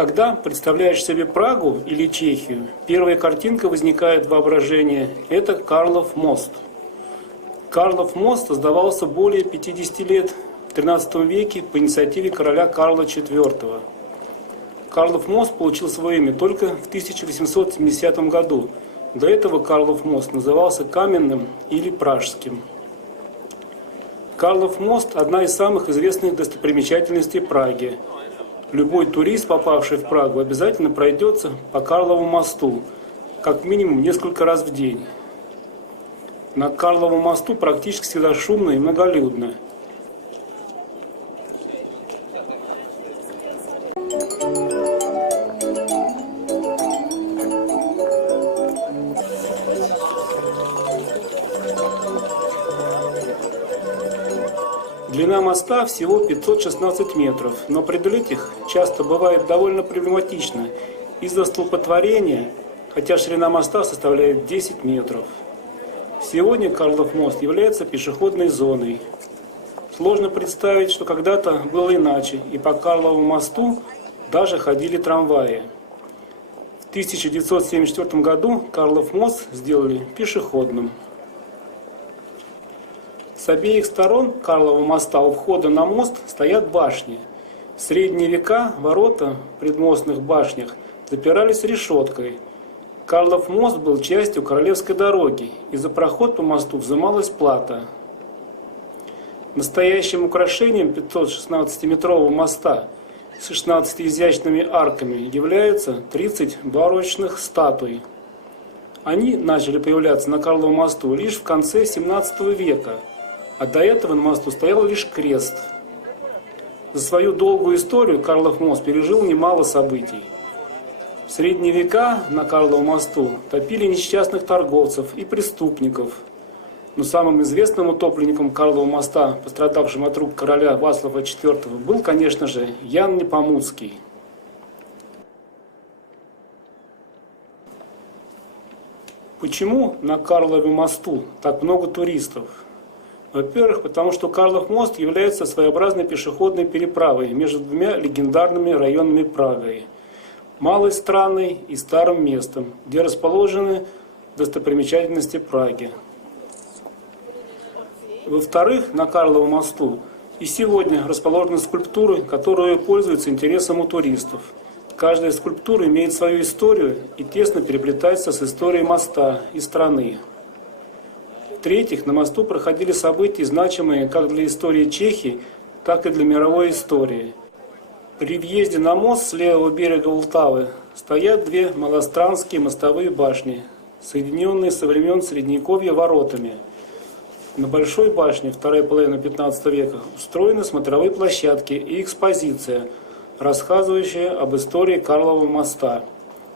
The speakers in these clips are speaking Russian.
Когда представляешь себе Прагу или Чехию, первая картинка возникает в воображении – это Карлов мост. Карлов мост создавался более 50 лет в XIII веке по инициативе короля Карла IV. Карлов мост получил свое имя только в 1870 году. До этого Карлов мост назывался Каменным или Пражским. Карлов мост – одна из самых известных достопримечательностей Праги. Любой турист, попавший в Прагу, обязательно пройдется по Карлову мосту, как минимум несколько раз в день. На Карловом мосту практически всегда шумно и многолюдно. Длина моста всего 516 метров, но преодолеть их часто бывает довольно проблематично из-за столпотворения, хотя ширина моста составляет 10 метров. Сегодня Карлов мост является пешеходной зоной. Сложно представить, что когда-то было иначе, и по Карлову мосту даже ходили трамваи. В 1974 году Карлов мост сделали пешеходным. С обеих сторон Карлова моста у входа на мост стоят башни. В средние века ворота в предмостных башнях запирались решеткой. Карлов мост был частью Королевской дороги, и за проход по мосту взималась плата. Настоящим украшением 516-метрового моста с 16 изящными арками являются 30 барочных статуй. Они начали появляться на Карловом мосту лишь в конце 17 века. А до этого на мосту стоял лишь крест. За свою долгую историю Карлов мост пережил немало событий. В средние века на Карловом мосту топили несчастных торговцев и преступников. Но самым известным утопленником Карлова моста, пострадавшим от рук короля Вацлава IV, был, конечно же, Ян Непомуцкий. Почему на Карловом мосту так много туристов? Во-первых, потому что Карлов мост является своеобразной пешеходной переправой между двумя легендарными районами Праги – Малой Страной и Старым местом, где расположены достопримечательности Праги. Во-вторых, на Карловом мосту и сегодня расположены скульптуры, которые пользуются интересом у туристов. Каждая скульптура имеет свою историю и тесно переплетается с историей моста и страны. В-третьих, на мосту проходили события, значимые как для истории Чехии, так и для мировой истории. При въезде на мост с левого берега Ултавы стоят две малостранские мостовые башни, соединенные со времен Средневековья воротами. На Большой башне, вторая половина 15 века, устроены смотровые площадки и экспозиция, рассказывающая об истории Карлова моста.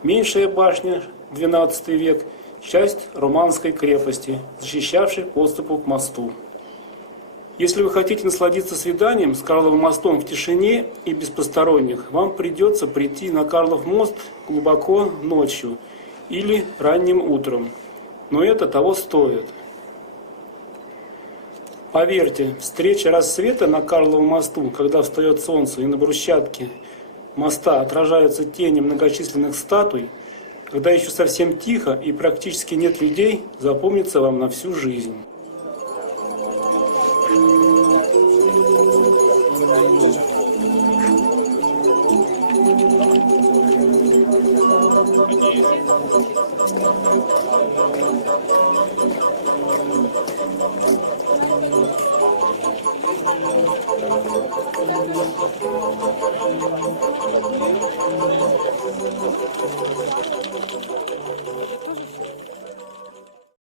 Меньшая башня, 12 век, часть Романской крепости, защищавшей подступу к мосту. Если вы хотите насладиться свиданием с Карловым мостом в тишине и без посторонних, вам придется прийти на Карлов мост глубоко ночью или ранним утром. Но это того стоит. Поверьте, встреча рассвета на Карловом мосту, когда встает солнце и на брусчатке моста отражаются тени многочисленных статуй, когда еще совсем тихо и практически нет людей, запомнится вам на всю жизнь.